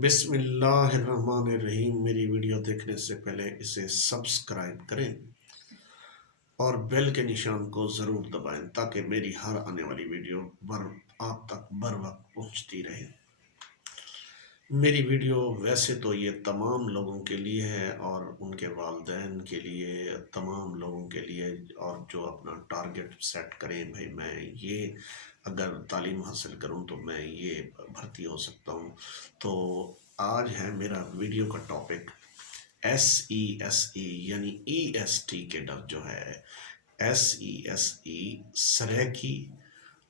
बिस्मिल्लाहिर्रहमानिर्रहीम। मेरी वीडियो देखने से पहले इसे सब्सक्राइब करें और बेल के निशान को ज़रूर दबाएं ताकि मेरी हर आने वाली वीडियो आप तक बर वक्त पहुंचती रहे। मेरी वीडियो वैसे तो ये तमाम लोगों के लिए है और उनके वालिदैन के लिए, तमाम लोगों के लिए, और जो अपना टारगेट सेट करें, भाई मैं ये अगर तालीम हासिल करूं तो मैं ये भर्ती हो सकता हूं। तो आज है मेरा वीडियो का टॉपिक SESE यानी EST कैडर जो है, SESE सरेकी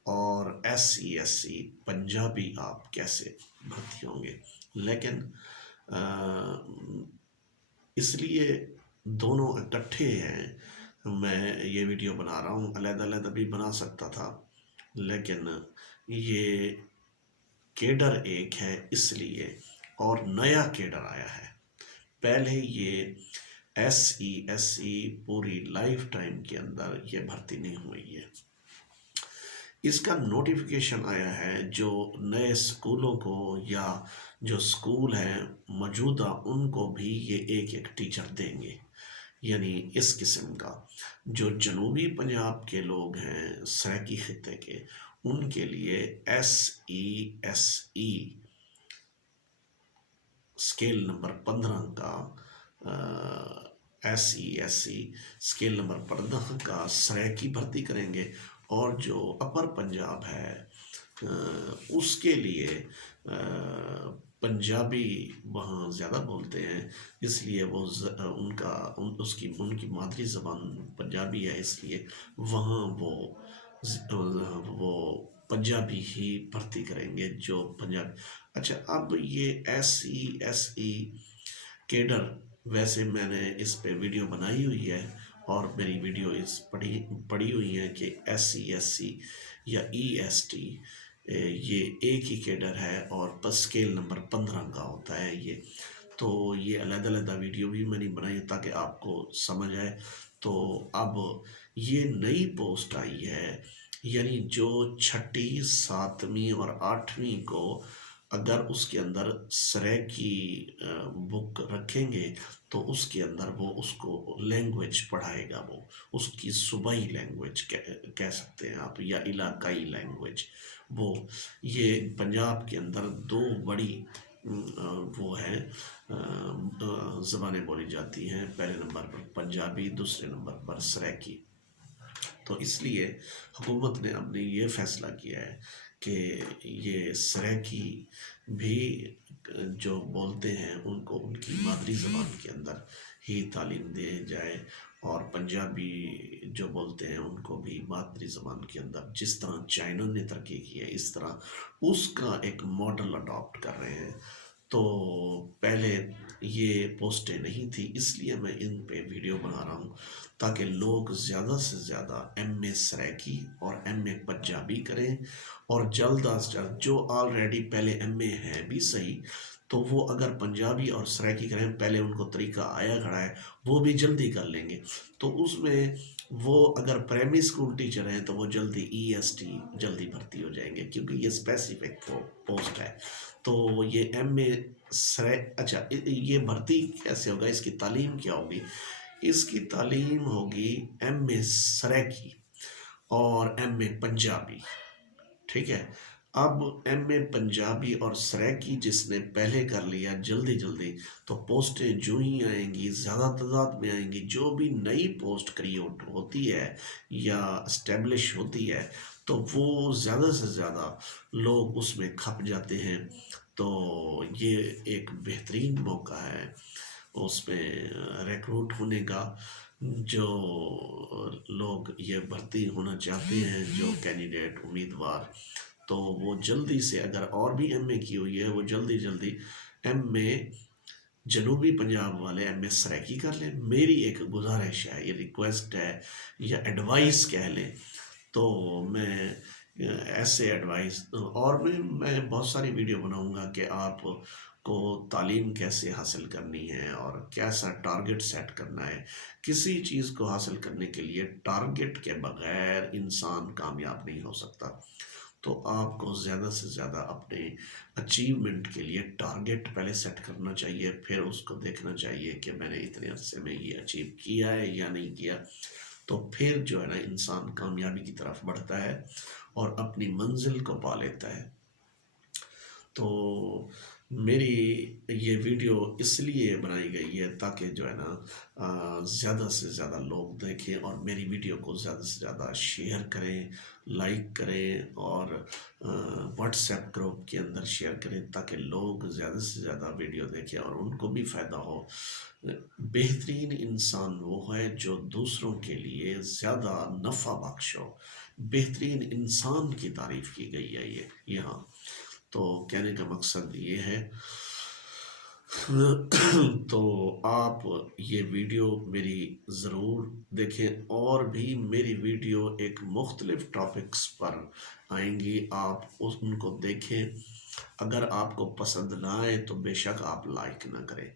और SESE पंजाबी आप कैसे भर्ती होंगे। लेकिन इसलिए दोनों इकट्ठे हैं, मैं ये वीडियो बना रहा हूँ। अलग-अलग भी बना सकता था, लेकिन ये कैडर एक है इसलिए, और नया कैडर आया है। पहले ये SESE पूरी लाइफ टाइम के अंदर ये भर्ती नहीं हुई है। इसका नोटिफिकेशन आया है जो नए स्कूलों को, या जो स्कूल हैं मौजूदा, उनको भी ये एक एक टीचर देंगे। यानी इस किस्म का जो जनूबी पंजाब के लोग हैं सराकी खित्ते के, उनके लिए SESE स्केल नंबर 15 का SESE स्केल नंबर 15 का सराकी भर्ती करेंगे। और जो अपर पंजाब है उसके लिए पंजाबी वहाँ ज़्यादा बोलते हैं, इसलिए वो उनकी मादरी ज़बान पंजाबी है, इसलिए वहाँ वो पंजाबी ही भर्ती करेंगे जो पंजाबी। अच्छा, अब ये SESE कैडर, वैसे मैंने इस पे वीडियो बनाई हुई है और मेरी वीडियो पड़ी हुई है कि SESE या EST ये एक ही कैडर है और बस स्केल नंबर 15 का होता है ये। तो ये अलग-अलग वीडियो भी मैंने बनाई है ताकि आपको समझ आए। तो अब ये नई पोस्ट आई है, यानी जो छठी, सातवीं और आठवीं को अगर उसके अंदर सराकी बुक रखेंगे तो उसके अंदर वो उसको लैंग्वेज पढ़ाएगा, वो उसकी सूबाई लैंग्वेज कह सकते हैं आप, या इलाकाई लैंग्वेज। वो ये पंजाब के अंदर दो बड़ी वो है ज़बानें बोली जाती हैं। पहले नंबर पर पंजाबी, दूसरे नंबर पर सराकी। तो इसलिए हुकूमत ने अपने ये फ़ैसला किया है कि ये सराकी भी जो बोलते हैं उनको उनकी मादरी ज़बान के अंदर ही तालीम दी जाए, और पंजाबी जो बोलते हैं उनको भी मादरी ज़बान के अंदर, जिस तरह चाइना ने तरक्की की है इस तरह उसका एक मॉडल अडॉप्ट कर रहे हैं। तो पहले ये पोस्टें नहीं थी, इसलिए मैं इन पे वीडियो बना रहा हूँ ताकि लोग ज़्यादा से ज़्यादा MA सराकी और MA पंजाबी करें, और जल्द अज जल्द जो ऑलरेडी पहले MA है भी सही, तो वो अगर पंजाबी और सराकी करें, पहले उनको तरीका आया खड़ा है, वो भी जल्दी कर लेंगे। तो उसमें वो अगर प्राइमरी स्कूल टीचर हैं तो वो जल्दी EST जल्दी भर्ती हो जाएंगे, क्योंकि ये स्पेसिफिक पोस्ट है। तो ये MA अच्छा, ये भर्ती कैसे होगा, इसकी तालीम क्या होगी? इसकी तालीम होगी MA सराकी और MA पंजाबी, ठीक है। अब MA पंजाबी और सराकी जिसने पहले कर लिया जल्दी जल्दी, तो पोस्टें जो ही आएंगी ज़्यादा तादाद में आएंगी। जो भी नई पोस्ट क्रिएट होती है या इस्टेब्लिश होती है तो वो ज़्यादा से ज़्यादा लोग उसमें खप जाते हैं। तो ये एक बेहतरीन मौका है उसमें रिक्रूट होने का। जो लोग ये भर्ती होना चाहते हैं, जो कैंडिडेट उम्मीदवार, तो वो जल्दी से, अगर और भी MA की हुई है, वो जल्दी जल्दी MA जनूबी पंजाब वाले MA सराकी कर लें। मेरी एक गुजारिश है, ये रिक्वेस्ट है या एडवाइस कह लें। तो मैं ऐसे एडवाइस, और भी मैं बहुत सारी वीडियो बनाऊंगा कि आप को तालीम कैसे हासिल करनी है और कैसा टारगेट सेट करना है। किसी चीज़ को हासिल करने के लिए टारगेट के बगैर इंसान कामयाब नहीं हो सकता। تو آپ کو زیادہ سے زیادہ اپنے اچیومنٹ کے لیے ٹارگٹ پہلے سیٹ کرنا چاہیے، پھر اس کو دیکھنا چاہیے کہ میں نے اتنے عرصے میں یہ اچیو کیا ہے یا نہیں کیا، تو پھر جو ہے نا انسان کامیابی کی طرف بڑھتا ہے اور اپنی منزل کو پا لیتا ہے۔ تو میری یہ ویڈیو اس لیے بنائی گئی ہے تاکہ جو ہے نا زیادہ سے زیادہ لوگ دیکھیں اور میری ویڈیو کو زیادہ سے زیادہ شیئر کریں، لائک کریں، اور واٹس ایپ گروپ کے اندر شیئر کریں تاکہ لوگ زیادہ سے زیادہ ویڈیو دیکھیں اور ان کو بھی فائدہ ہو۔ بہترین انسان وہ ہے جو دوسروں کے لیے زیادہ نفع بخش ہو۔ بہترین انسان کی تعریف کی گئی ہے یہ یہاں۔ تو کہنے کا مقصد یہ ہے تو آپ یہ ویڈیو میری ضرور دیکھیں، اور بھی میری ویڈیو ایک مختلف ٹاپکس پر آئیں گی، آپ ان کو دیکھیں۔ اگر آپ کو پسند نہ آئے تو بے شک آپ لائک نہ کریں،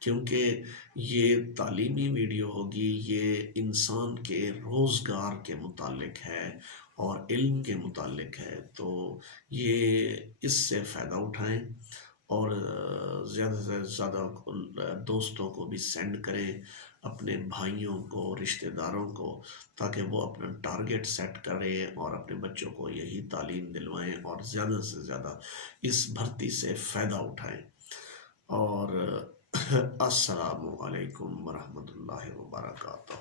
کیونکہ یہ تعلیمی ویڈیو ہوگی، یہ انسان کے روزگار کے متعلق ہے اور علم کے متعلق ہے، تو یہ اس سے فائدہ اٹھائیں اور زیادہ سے زیادہ دوستوں کو بھی سینڈ کریں، اپنے بھائیوں کو، رشتہ داروں کو، تاکہ وہ اپنا ٹارگٹ سیٹ کریں اور اپنے بچوں کو یہی تعلیم دلوائیں اور زیادہ سے زیادہ اس بھرتی سے فائدہ اٹھائیں۔ اور السلام علیکم ورحمۃ اللہ وبرکاتہ۔